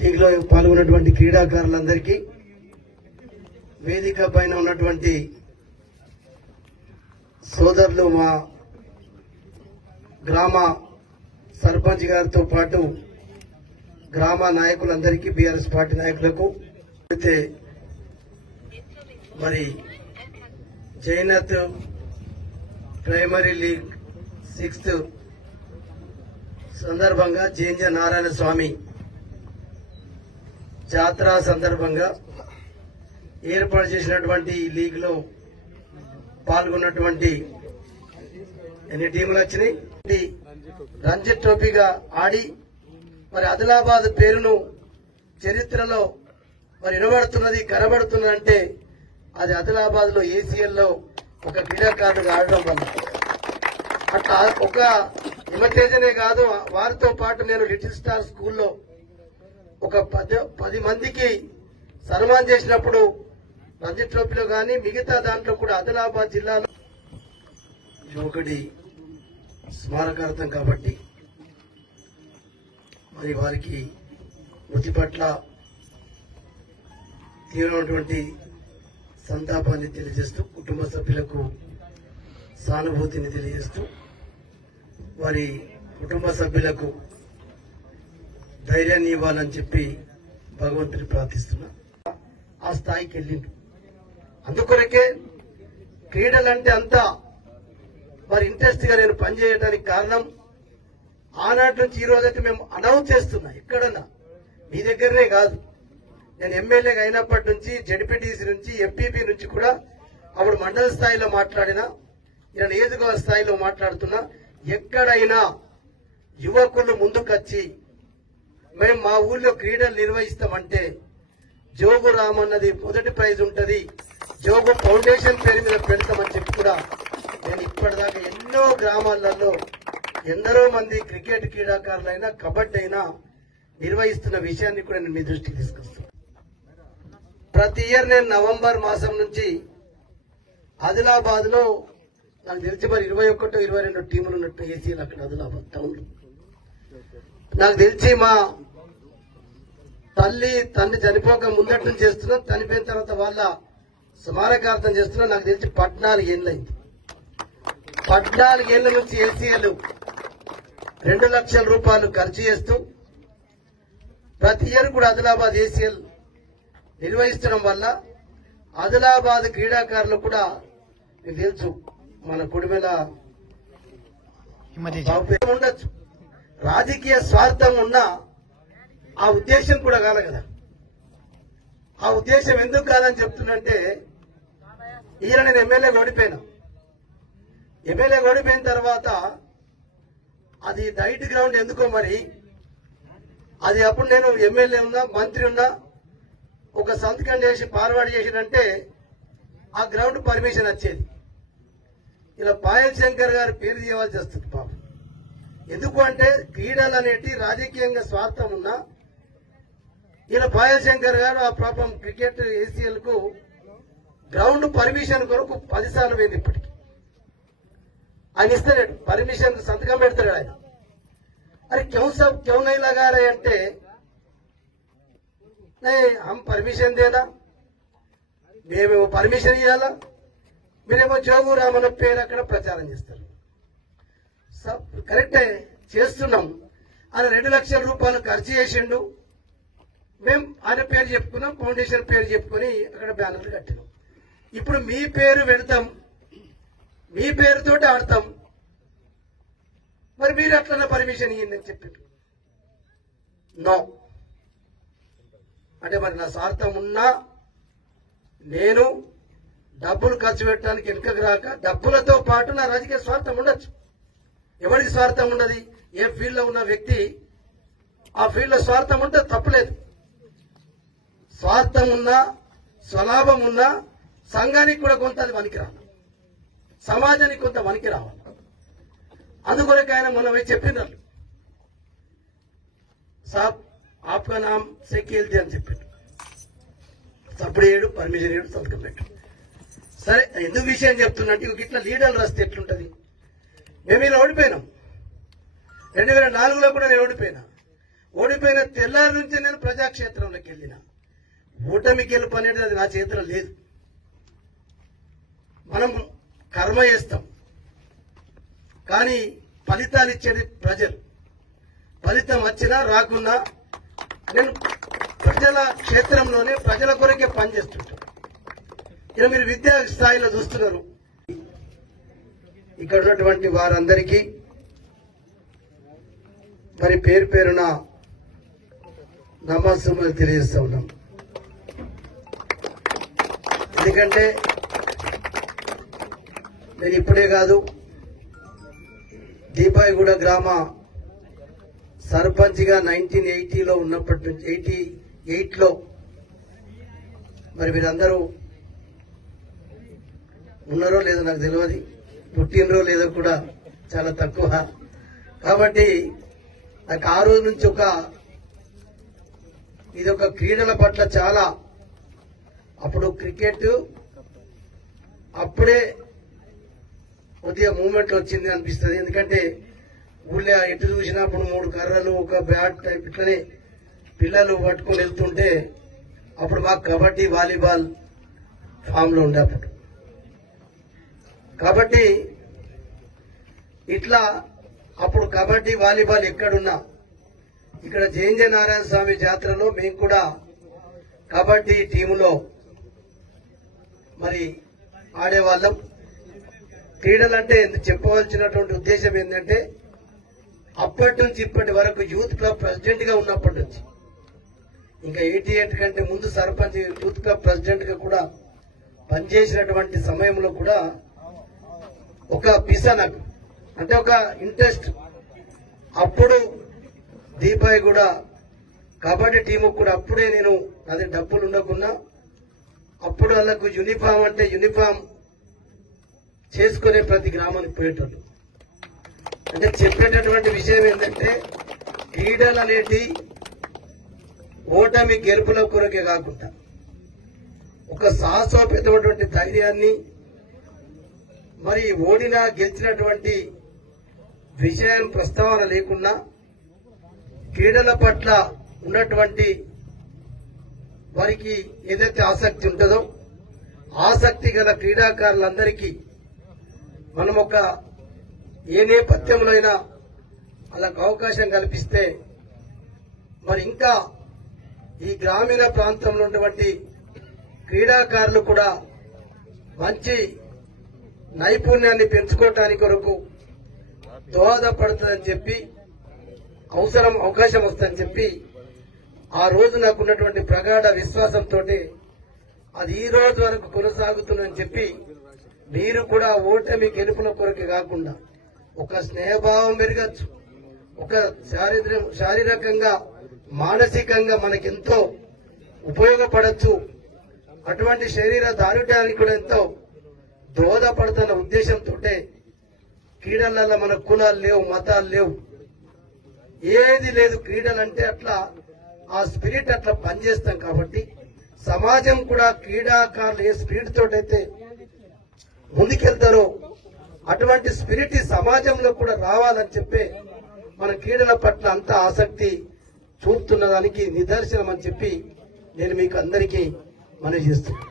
League లో పాల్గొన్నటువంటి క్రీడాకారులందరికీ, వేదిక పైన ఉన్నటువంటి సోదరులు, మా గ్రామ సర్పంచ్ గారితో పాటు గ్రామ నాయకులందరికీ, బీఆర్ఎస్ పార్టీ నాయకులకు, అయితే మరి జైనత్ ప్రైమరీ లీగ్ 6th సందర్భంగా జేంజ నారాయణ స్వామి జాతర సందర్భంగా ఏర్పాటు చేసినటువంటి ఈ లీగ్ లో పాల్గొన్నటువంటి ఎన్ని టీములు వచ్చినాయి, రంజీ ట్రోఫీగా ఆడి మరి ఆదిలాబాద్ పేరును చరిత్రలో మరి వినబడుతున్నది, కనబడుతున్నదంటే అది ఆదిలాబాద్ లో ACL లో ఒక క్రీడాకారుడుగా ఆడడం వల్ల. అట్లా ఒక హిమతేజనే కాదు, వారితో పాటు నేను లిటిల్ స్టార్ స్కూల్లో ఒక 10 మందికి సన్మానం చేసినప్పుడు రంజీ ట్రోఫీలో గాని మిగతా దాంట్లో కూడా ఆదిలాబాద్ జిల్లాలో ఒకటి స్మారకార్థం కాబట్టి మరి వారికి మృతి పట్ల తీవ్రమైనటువంటి సంతాపాన్ని తెలియజేస్తూ, కుటుంబ సభ్యులకు సానుభూతిని తెలియజేస్తూ, వారి కుటుంబ సభ్యులకు ధైర్యాన్ని ఇవ్వాలని చెప్పి భగవంతుని ప్రార్థిస్తున్నా. ఆ స్థాయికి వెళ్ళిండు. అందుకొరకే క్రీడలంటే అంతా మరి ఇంట్రెస్ట్ గా నేను పనిచేయడానికి కారణం, ఆనాటి నుంచి ఈ రోజైతే మేము అనౌన్స్ చేస్తున్నా, ఎక్కడన్నా మీ దగ్గరనే కాదు, నేను ఎమ్మెల్యేగా అయినప్పటి నుంచి, జడ్పీటీసీ నుంచి, ఎంపీపీ నుంచి కూడా అప్పుడు మండల స్థాయిలో మాట్లాడినా, ఇలా నియోజకవర్గ స్థాయిలో మాట్లాడుతున్నా, ఎక్కడైనా యువకులు ముందుకొచ్చి మేము మా ఊళ్ళో క్రీడలు నిర్వహిస్తామంటే జోగు రామన్నది మొదటి ప్రైజ్ ఉంటది, జోగు ఫౌండేషన్ పేరు మీద పెడతామని చెప్పి కూడా నేను ఇప్పటిదాకా ఎన్నో గ్రామాలలో ఎందరో మంది క్రికెట్ క్రీడాకారులైనా, కబడ్డీ అయినా నిర్వహిస్తున్న విషయాన్ని కూడా నేను మీ దృష్టికి తీసుకొస్తాను. ప్రతి ఇయర్ నేను నవంబర్ మాసం నుంచి ఆదిలాబాద్ లో నాకు తెలిసి మరి 21, 22 టీములు ఉన్నట్టు ACL అక్కడ ఆదిలాబాద్ టౌన్ లో. నాకు తెలిసి మా తండ్రి చనిపోక ముందటి నుంచి చేస్తున్నా, చనిపోయిన తర్వాత వాళ్ళ స్మారకార్థం చేస్తున్నా. నాకు తెలిసి 14 ఏళ్ళైంది. 14 ఏళ్ల నుంచి ACL 2 లక్షల రూపాయలు ఖర్చు చేస్తూ ప్రతి ఇయర్ కూడా ఆదిలాబాద్ ACL నిర్వహించడం వల్ల ఆదిలాబాద్ క్రీడాకారులు కూడా మీకు తెలుసు, మన కుడిమేల ఉండొచ్చు, రాజకీయ స్వార్థం ఉన్నా ఆ ఉద్దేశం కూడా కాదు కదా. ఆ ఉద్దేశం ఎందుకు కాదని చెప్తున్నంటే, ఈయన నేను ఎమ్మెల్యేగా ఓడిపోయినా. ఎమ్మెల్యేగా ఓడిపోయిన తర్వాత అది డైట్ గ్రౌండ్ ఎందుకో మరి, అది అప్పుడు నేను ఎమ్మెల్యే ఉన్నా, మంత్రి ఉన్నా, ఒక సంతకం చేసి ఫార్వర్డ్ చేసినంటే ఆ గ్రౌండ్ పర్మిషన్ వచ్చేది. ఇలా పాయల్ శంకర్ గారి పేరు తీయవలసి వస్తుంది పాపం. ఎందుకు అంటే క్రీడలు అనేటి రాజకీయంగా స్వార్థం ఉన్నా, ఇలా పాయల్ శంకర్ గారు ఆ పాపం క్రికెట్ ACL కు గ్రౌండ్ పర్మిషన్ కొరకు 10 సార్లు పోయింది. ఇప్పటికి ఆయన ఇస్తలేడు పర్మిషన్, సంతకం పెడతాడు ఆయన. अरे क्यों नहीं लगा रहे అంటే नहीं हम परमिशन देना, మేమేమో పర్మిషన్ ఇవ్వాలా, మీరేమో జోగు రామన్న పేరు అక్కడ ప్రచారం చేస్తారు. కరెక్టే చేస్తున్నాం. ఆయన 2 లక్షల రూపాయలు ఖర్చు చేసిండు, మేము ఆయన పేరు చెప్పుకున్నాం, ఫౌండేషన్ పేరు చెప్పుకొని అక్కడ బ్యానర్లు కట్టినాం. ఇప్పుడు మీ పేరు పెడతాం, మీ పేరుతోటి ఆడతాం, మరి మీరు అట్లనే పర్మిషన్ ఇవ్వండి చెప్పారు. నో అంటే మరి నా స్వార్థం ఉన్నా, నేను డబ్బులు ఖర్చు పెట్టడానికి వెనుకకు రాక, డబ్బులతో పాటు నా రాజకీయ స్వార్థం ఉండొచ్చు. ఎవరికి స్వార్థం ఉన్నది? ఏ ఫీల్డ్ లో ఉన్న వ్యక్తి ఆ ఫీల్డ్ లో స్వార్థం ఉంటే తప్పులేదు. స్వార్థం ఉన్నా, స్వలాభం ఉన్నా సంఘానికి కూడా కొంత అది పనికి రావాలి, సమాజానికి కొంత పనికి రావాలి. అందుకొరకు ఆయన మొన్న పోయి చెప్పినారు, సాబ్ ఆప్కా నామ్ సే కేల్తే అని చెప్పాడు. అప్పుడు ఏడు పర్మిషన్ ఏడు సంతకం పెట్టాడు. సరే ఎందుకు విషయం చెప్తున్నట్టు ఇట్లా లీడర్లు రాస్తే ఎట్లుంటది? మేము ఇలా ఓడిపోయినాం. 2004లో కూడా నేను ఓడిపోయిన తెల్లారి నుంచి నేను ప్రజాక్షేత్రంలోకి వెళ్ళిన. ఓటమి గెలుపు అనేది అది నా చేతిలో లేదు. మనం కర్మ చేస్తాం, కానీ ఫలితాలు ఇచ్చేది ప్రజలు. ఫలితం వచ్చినా రాకున్నా నేను ప్రజల క్షేత్రంలోనే ప్రజల కొరకే పనిచేస్తుంటాను. ఇలా మీరు విద్యా స్థాయిలో చూస్తున్నారు. ఇక్కడ ఉన్నటువంటి వారందరికీ మరి పేరు పేరున నమస్సులు తెలియజేస్తా ఉన్నాం. ఎందుకంటే నేను ఇప్పుడే కాదు, దీపాయిగూడ గ్రామ సర్పంచ్గా 1980లో ఉన్నప్పటి నుంచి 88లో మరి మీరందరూ ఉన్నారో లేదో నాకు తెలియదు, పుట్టినరో లేదో కూడా చాలా తక్కువ. కాబట్టి నాకు ఆ రోజు నుంచి ఇది ఒక క్రీడల పట్ల చాలా, అప్పుడు క్రికెట్ అప్పుడే కొద్దిగా మూమెంట్ వచ్చింది అనిపిస్తుంది. ఎందుకంటే ఊళ్ళో ఎటు చూసినప్పుడు 3 కర్రలు ఒక బ్యాట్ టైప్ ఇట్లనే పిల్లలు పట్టుకొని వెళ్తుంటే అప్పుడు మాకు కబడ్డీ వాలీబాల్ ఫామ్ లో ఉండే అప్పుడు. కాబట్టి ఇట్లా అప్పుడు కబడ్డీ వాలీబాల్ ఎక్కడున్నా ఇక్కడ జయంజయ నారాయణ స్వామి జాతరలో మేము కూడా కబడ్డీ టీములో మరి ఆడేవాళ్ళం. క్రీడలంటే చెప్పవలసినటువంటి ఉద్దేశం ఏంటంటే అప్పటి నుంచి ఇప్పటి వరకు యూత్ క్లబ్ ప్రెసిడెంట్ గా ఉన్నప్పటి నుంచి, ఇంకా 88 కంటే ముందు సర్పంచ్ యూత్ క్లబ్ ప్రెసిడెంట్ గా కూడా పనిచేసినటువంటి సమయంలో కూడా ఒక పిస నాకు అంటే ఒక ఇంట్రెస్ట్. అప్పుడు దీపాయి కూడా కబడ్డీ టీము కూడా అప్పుడే నేను అదే డబ్బులు ఉండకున్నా అప్పుడు వాళ్ళకు యూనిఫామ్ అంటే యూనిఫామ్ చేసుకునే ప్రతి గ్రామానికి పోయేటోళ్ళు. అంటే చెప్పేటటువంటి విషయం ఏంటంటే క్రీడలు అనేటి ఓటమి గెలుపుల కొరకే కాకుండా ఒక సాహసోపేతమైనటువంటి ధైర్యాన్ని, మరి ఓడినా గెలిచినటువంటి విషయం ప్రస్తావన లేకుండా క్రీడల పట్ల ఉన్నటువంటి వారికి ఏదైతే ఆసక్తి ఉంటుందో ఆసక్తి గల క్రీడాకారులందరికీ మనం ఏ నేపథ్యంలో అయినా వాళ్ళకు అవకాశం కల్పిస్తే మరి ఇంకా ఈ గ్రామీణ ప్రాంతంలో ఉన్నటువంటి క్రీడాకారులు కూడా మంచి నైపుణ్యాన్ని పెంచుకోవటానికి కొరకు దోహదపడుతుందని చెప్పి అవకాశం వస్తుందని చెప్పి ఆ రోజు నాకున్నటువంటి ప్రగాఢ విశ్వాసంతో అది ఈ రోజు వరకు కొనసాగుతుందని చెప్పి మీరు కూడా ఓటమి గెలుపుల కొరకు కాకుండా ఒక స్నేహభావం పెరగచ్చు, ఒక శారీరకంగా మానసికంగా మనకెంతో ఉపయోగపడచ్చు, అటువంటి శరీర దారుఢ్యానికి కూడా ఎంతో దోహదపడుతున్న ఉద్దేశంతో క్రీడలలో మన కులాలు లేవు, మతాలు లేవు, ఏది లేదు. క్రీడలంటే అట్లా ఆ స్పిరిట్ అట్లా పనిచేస్తాం. కాబట్టి సమాజం కూడా క్రీడాకారులు ఏ స్పిరిట్ తోటైతే ముందుకెళ్తారో అటువంటి స్పిరిట్ ఈ సమాజంలో కూడా రావాలని చెప్పి మన క్రీడల పట్ల అంత ఆసక్తి చూపుతున్న దానికి నిదర్శనం అని చెప్పి నేను మీకు అందరికీ మనవి చేస్తున్నాను.